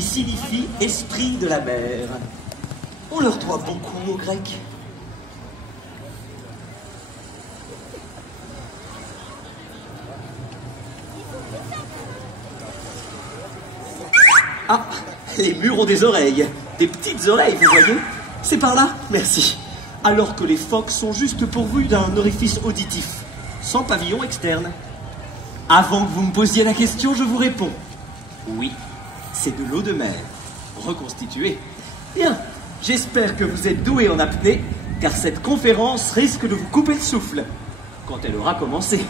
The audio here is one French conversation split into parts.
qui signifie esprit de la mer. On leur doit beaucoup aux Grecs. Ah, les murs ont des oreilles. Des petites oreilles, vous voyez? C'est par là? Merci. Alors que les phoques sont juste pourvus d'un orifice auditif, sans pavillon externe. Avant que vous me posiez la question, je vous réponds. Oui, c'est de l'eau de mer, reconstituée. Bien, j'espère que vous êtes doués en apnée, car cette conférence risque de vous couper le souffle quand elle aura commencé.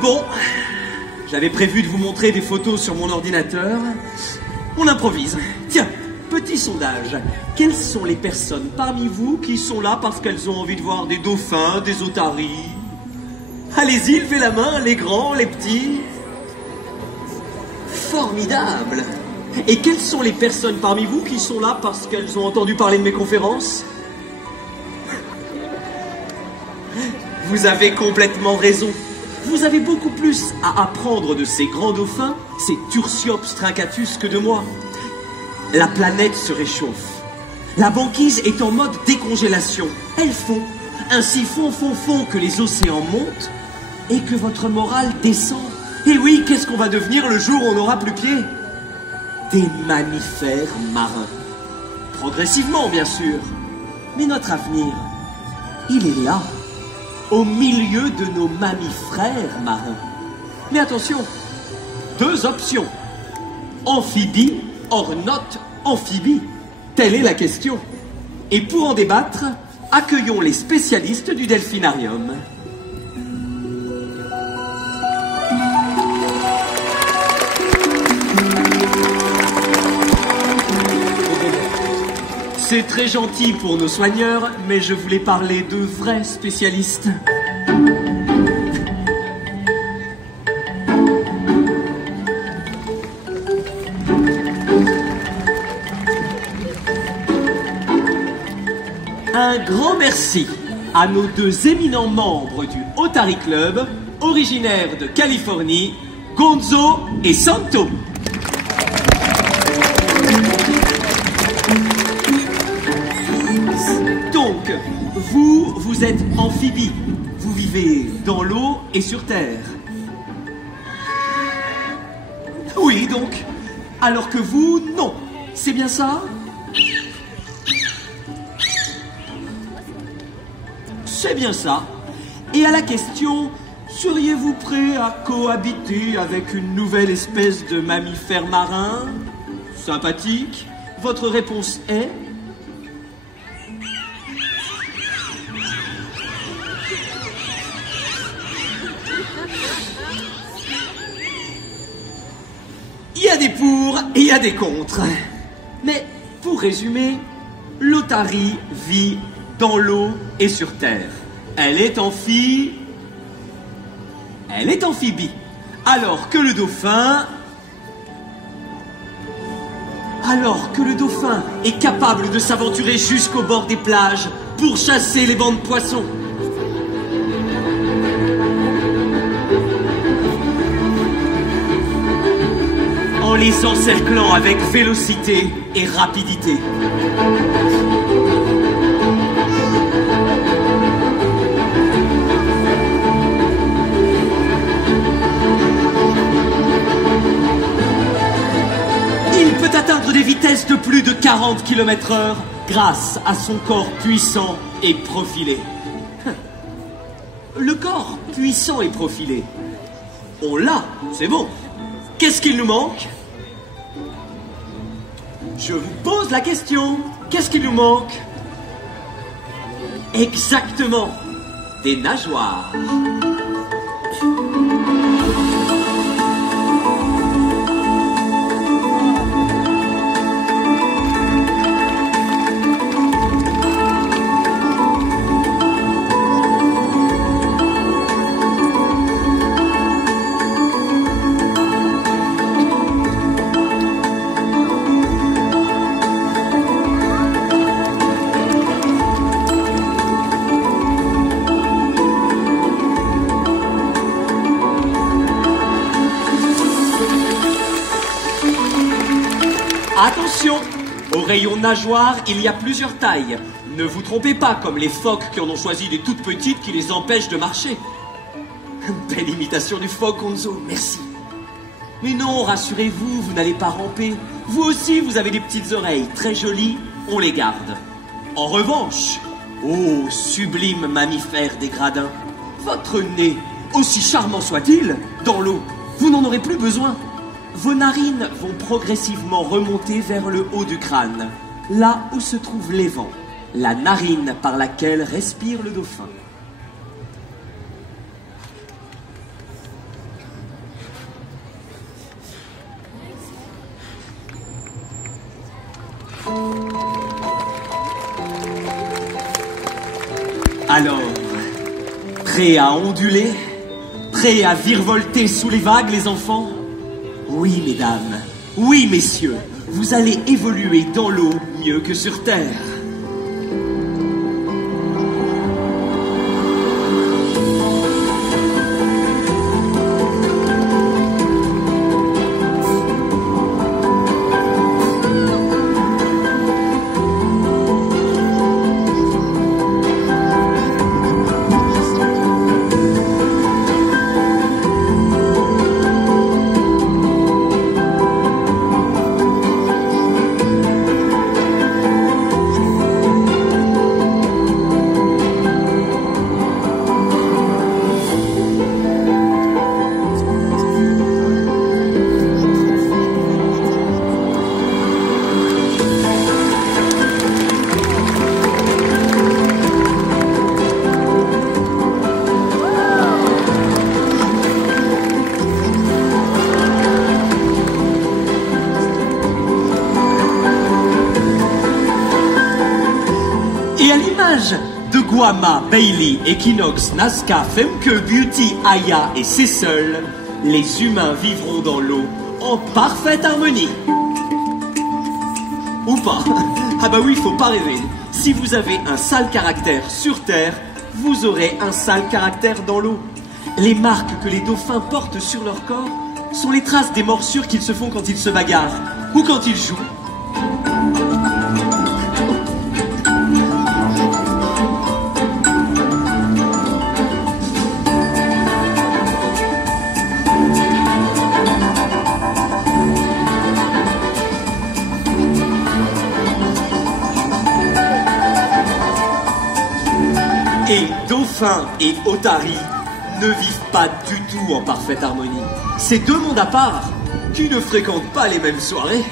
Bon, j'avais prévu de vous montrer des photos sur mon ordinateur. On improvise. Tiens, petit sondage. Quelles sont les personnes parmi vous qui sont là parce qu'elles ont envie de voir des dauphins, des otaries? Allez-y, levez la main, les grands, les petits. Formidable. Et quelles sont les personnes parmi vous qui sont là parce qu'elles ont entendu parler de mes conférences? Vous avez complètement raison. Vous avez beaucoup plus à apprendre de ces grands dauphins, ces Tursiops trincatus, que de moi. La planète se réchauffe. La banquise est en mode décongélation. Elle fond. Ainsi fond que les océans montent et que votre morale descend. Et oui, qu'est-ce qu'on va devenir le jour où on n'aura plus pied? Des mammifères marins. Progressivement, bien sûr. Mais notre avenir, il est là. Au milieu de nos mammifères marins. Mais attention, deux options. Amphibie or not amphibie. Telle est la question. Et pour en débattre, accueillons les spécialistes du delphinarium. C'est très gentil pour nos soigneurs, mais je voulais parler de vrais spécialistes. Un grand merci à nos deux éminents membres du Otari Club, originaires de Californie, Gonzo et Santo. Donc, vous êtes amphibie. Vous vivez dans l'eau et sur terre. Oui, donc. Alors que vous, non. C'est bien ça? C'est bien ça. Et à la question, seriez-vous prêt à cohabiter avec une nouvelle espèce de mammifère marin? Sympathique. Votre réponse est... Il y a des pour et il y a des contre. Mais pour résumer, l'otarie vit dans l'eau et sur terre. Elle est amphibie. Alors que le dauphin est capable de s'aventurer jusqu'au bord des plages pour chasser les bancs de poissons. les encerclant avec vélocité et rapidité. Il peut atteindre des vitesses de plus de 40 km/h grâce à son corps puissant et profilé. Le corps puissant et profilé, on l'a, c'est bon. Qu'est-ce qu'il nous manque? Je vous pose la question. Qu'est-ce qu'il nous manque? Exactement, des nageoires. Attention, au rayon nageoire, il y a plusieurs tailles. Ne vous trompez pas, comme les phoques qui en ont choisi des toutes petites qui les empêchent de marcher. Belle imitation du phoque, Gonzo, merci. Mais non, rassurez-vous, vous n'allez pas ramper. Vous aussi, vous avez des petites oreilles très jolies, on les garde. En revanche, ô sublime mammifère des gradins, votre nez, aussi charmant soit-il, dans l'eau, vous n'en aurez plus besoin. Vos narines vont progressivement remonter vers le haut du crâne, là où se trouve l'évent, la narine par laquelle respire le dauphin. Alors, prêts à onduler? Prêts à virevolter sous les vagues, les enfants? Oui, mesdames, oui, messieurs, vous allez évoluer dans l'eau mieux que sur terre. De Guama, Bailey, Equinox, Nazca, Femke, Beauty, Aya et Cecil, les humains vivront dans l'eau en parfaite harmonie. Ou pas. Ah bah oui, faut pas rêver. Si vous avez un sale caractère sur Terre, vous aurez un sale caractère dans l'eau. Les marques que les dauphins portent sur leur corps sont les traces des morsures qu'ils se font quand ils se bagarrent ou quand ils jouent. Et dauphins et otaries ne vivent pas du tout en parfaite harmonie. C'est deux mondes à part qui ne fréquentent pas les mêmes soirées.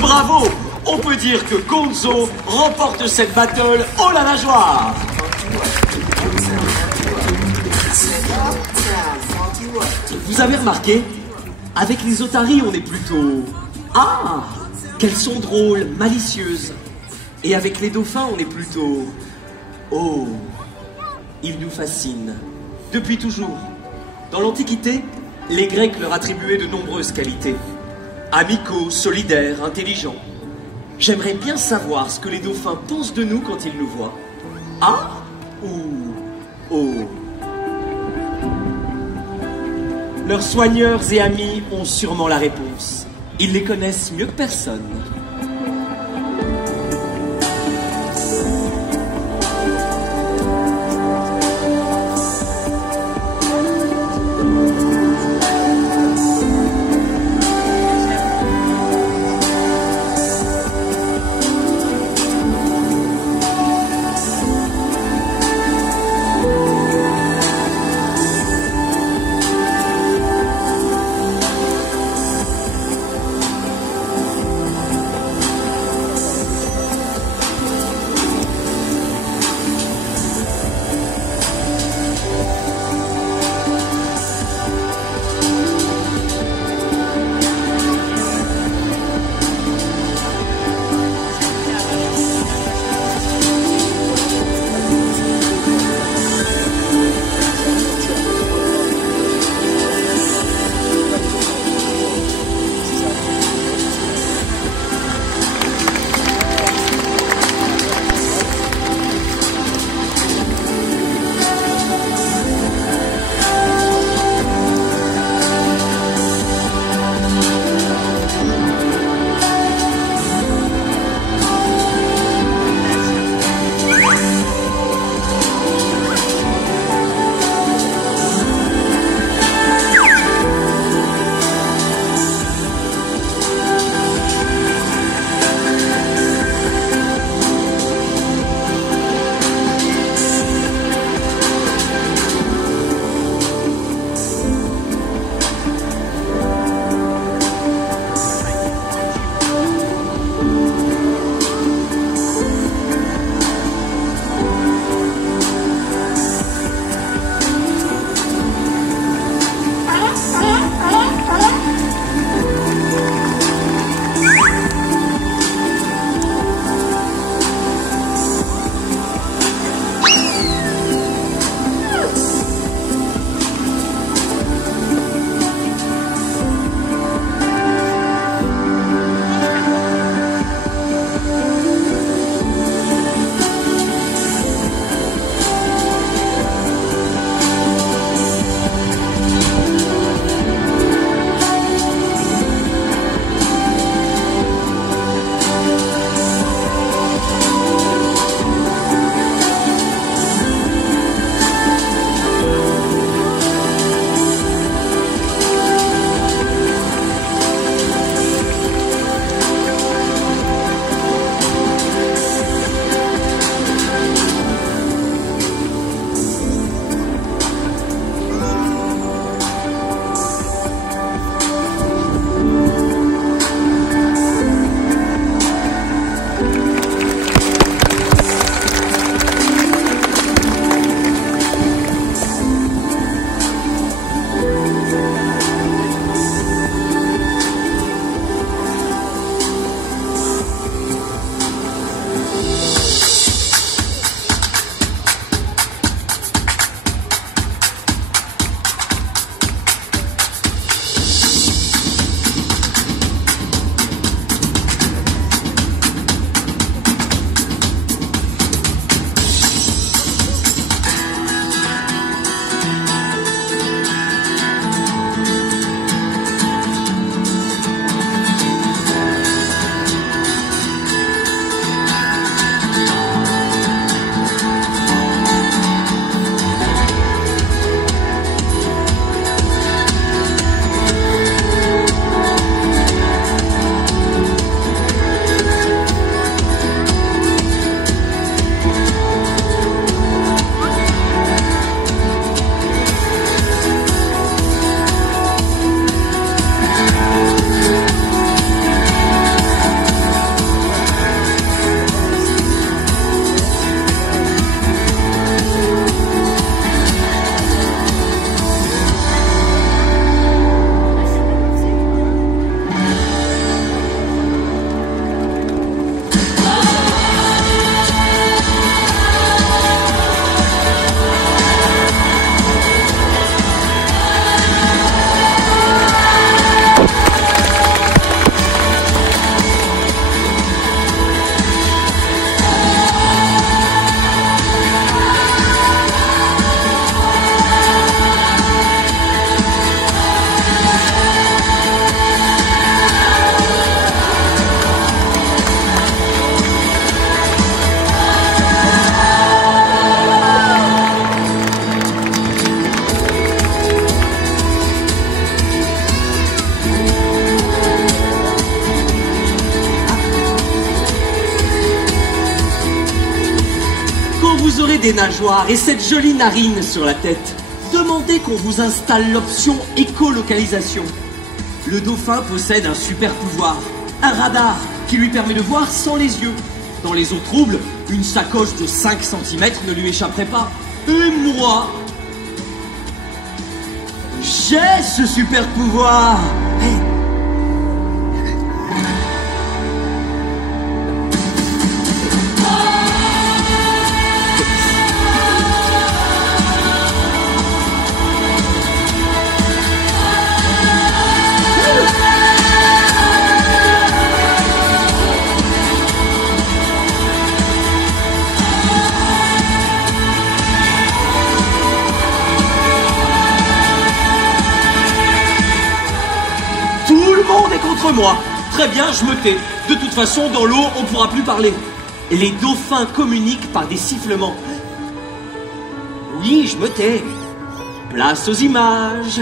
Bravo! On peut dire que Gonzo remporte cette battle au la nageoire. Vous avez remarqué? Avec les otaries, on est plutôt... Ah! Qu'elles sont drôles, malicieuses. Et avec les dauphins, on est plutôt... Oh! Ils nous fascinent. Depuis toujours. Dans l'Antiquité, les Grecs leur attribuaient de nombreuses qualités. Amicaux, solidaires, intelligents. J'aimerais bien savoir ce que les dauphins pensent de nous quand ils nous voient. Ah ou oh. Leurs soigneurs et amis ont sûrement la réponse. Ils les connaissent mieux que personne. des nageoires et cette jolie narine sur la tête, demandez qu'on vous installe l'option écolocalisation. Le dauphin possède un super pouvoir, un radar qui lui permet de voir sans les yeux. Dans les eaux troubles, une sacoche de 5 cm ne lui échapperait pas. Et moi, j'ai ce super pouvoir. Contre moi. Très bien, je me tais. De toute façon, dans l'eau, on ne pourra plus parler. Les dauphins communiquent par des sifflements. Oui, je me tais. Place aux images.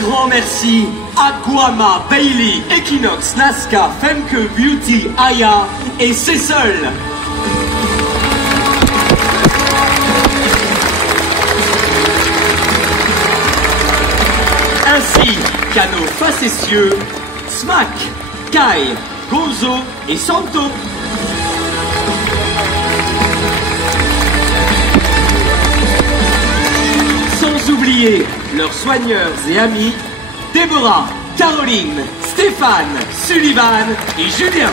Grand merci à Guama, Bailey, Equinox, Nazca, Femke, Beauty, Aya et C'est Seul. Ainsi qu'à nos facétieux Smack, Kai, Gonzo et Santo. Sans oublier leurs soigneurs et amis, Déborah, Caroline, Stéphane, Sullivan et Julien.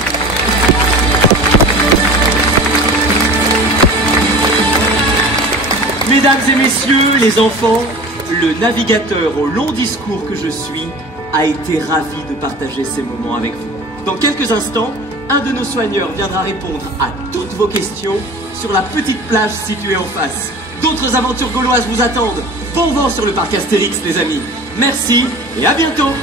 Mesdames et messieurs, les enfants, le navigateur au long discours que je suis a été ravi de partager ces moments avec vous. Dans quelques instants, un de nos soigneurs viendra répondre à toutes vos questions sur la petite plage située en face. D'autres aventures gauloises vous attendent. Bon vent sur le parc Astérix, les amis. Merci et à bientôt.